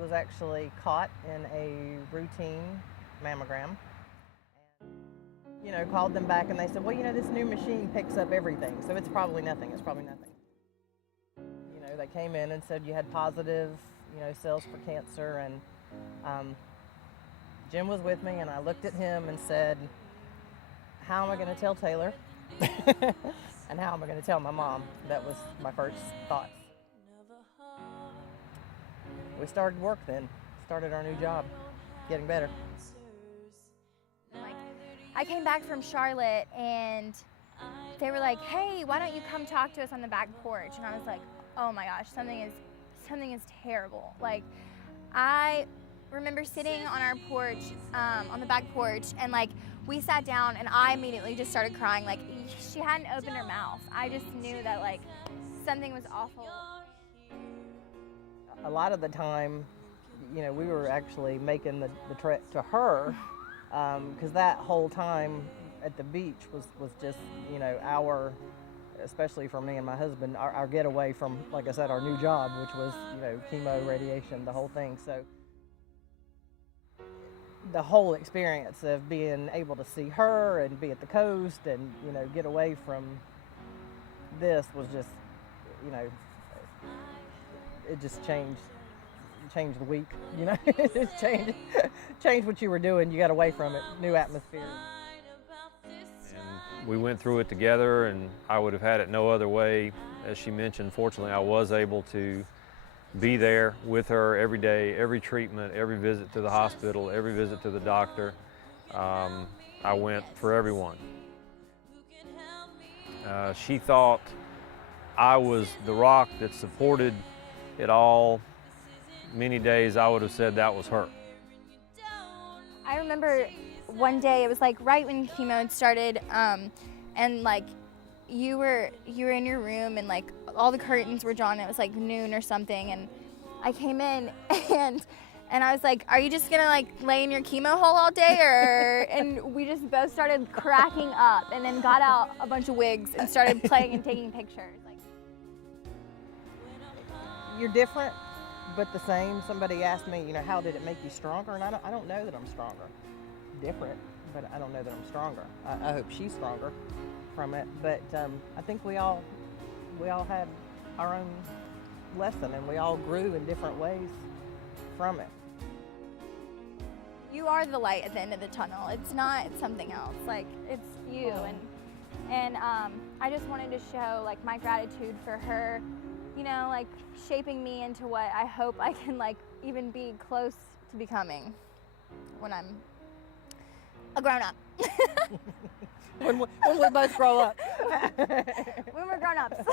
was actually caught in a routine mammogram. And, called them back and they said, well, this new machine picks up everything, so it's probably nothing. It's probably nothing. They came in and said you had positive, cells for cancer, and Jim was with me, and I looked at him and said, how am I going to tell Taylor? And how am I going to tell my mom? That was my first thought. We started work then, started our new job, getting better. I came back from Charlotte and they were like, hey, why don't you come talk to us on the back porch? And I was like, oh my gosh, something is terrible. Like, I remember sitting on our porch, on the back porch, and like we sat down and I immediately just started crying. Like, she hadn't opened her mouth. I just knew that like something was awful. A lot of the time, we were actually making the trek to her, because that whole time at the beach was just, our, especially for me and my husband, our getaway from, like I said, our new job, which was, chemo, radiation, the whole thing. So the whole experience of being able to see her and be at the coast and, get away from this was just, it just changed the week, it just changed what you were doing. You got away from it, new atmosphere. And we went through it together, and I would have had it no other way. As she mentioned, fortunately, I was able to be there with her every day, every treatment, every visit to the hospital, every visit to the doctor. I went for everyone. She thought I was the rock that supported it all. Many days I would have said that was her. I remember one day, it was like right when chemo had started, and like you were in your room and like all the curtains were drawn. It was like noon or something, and I came in and I was like, are you just gonna like lay in your chemo hole all day, or? And we just both started cracking up, and then got out a bunch of wigs and started playing and taking pictures. Like, you're different, but the same. Somebody asked me, how did it make you stronger? And I don't know that I'm stronger. Different, but I don't know that I'm stronger. I hope she's stronger from it. But I think we all had our own lesson, and we all grew in different ways from it. You are the light at the end of the tunnel. It's not something else. Like, it's you. And I just wanted to show like my gratitude for her, like shaping me into what I hope I can like even be close to becoming when I'm a grown up. when we both grow up. When we're grown ups.